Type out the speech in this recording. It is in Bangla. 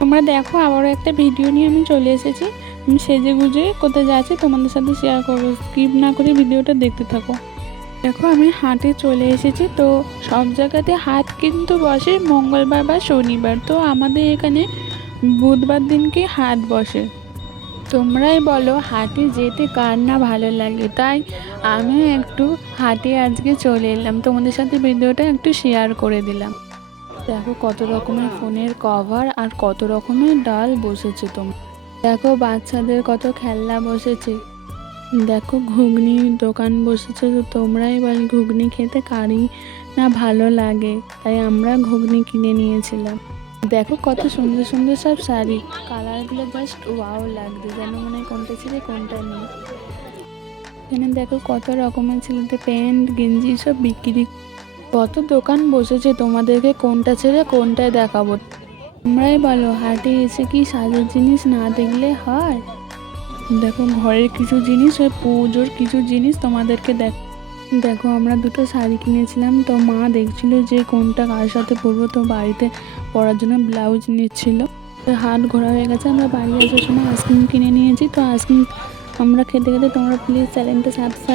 তোমরা দেখো, আবারও একটা ভিডিও নিয়ে আমি চলে এসেছি। আমি সেজে গুজে কোথায় যাচ্ছি তোমাদের সাথে শেয়ার করব। স্কিপ না করে ভিডিওটা দেখতে থাকো। দেখো, আমি হাটে চলে এসেছি, তো সব জায়গাতে হাট কিন্তু বসে, মঙ্গলবার বা শনিবার। তো আমাদের এখানে বুধবার দিনকে হাট বসে। তোমরাই বলো, হাটে যেতে কার না ভালো লাগে? তাই আমি একটু হাটে আজকে চলে এলাম। তোমাদের সাথে ভিডিওটা একটু শেয়ার করে দিলাম। দেখো কত রকমের ফোনের কভার আর কত রকমের ডাল বসেছে তোমরা। দেখো বাচ্চাদের কত খেলনা বসেছে। দেখো ঘুগনির দোকান বসেছে তো তোমরাই বল ঘুগনি খেতে কারি না ভালো লাগে। তাই আমরা ঘুগনি কিনে নিয়েছিলাম। দেখো কত সুন্দর সুন্দর সব শাড়ি। কালারগুলো জাস্ট ওয়াও লাগছে, যেন মনে হয় কোনটা ছিল কোনটা নেই। এখানে দেখো কত রকমের ছেলেদের প্যান্ট গেঞ্জি সব বিক্রি কত দোকান বসেছে তোমাদেরকে কোনটা ছেড়ে কোনটায় দেখাবো? তোমরাই বলো, হাটে এসে কি সাজের জিনিস না দেখলে হয়? দেখো, ঘরের কিছু জিনিস ওই পুজোর কিছু জিনিস তোমাদেরকে দেখ দেখো, আমরা দুটো শাড়ি কিনেছিলাম। তো মা দেখছিল যে কোনটা কার সাথে পরবো। তো বাড়িতে পরার জন্য ব্লাউজ নিচ্ছিল। হাট ঘোরা হয়ে গেছে। আমরা বাড়ি আসার সময় আইসক্রিম কিনে নিয়েছি। তো আইসক্রিম আমরা খেতে খেতে তোমরা প্লিজ চ্যানেলটা সাবস্ক্রাইব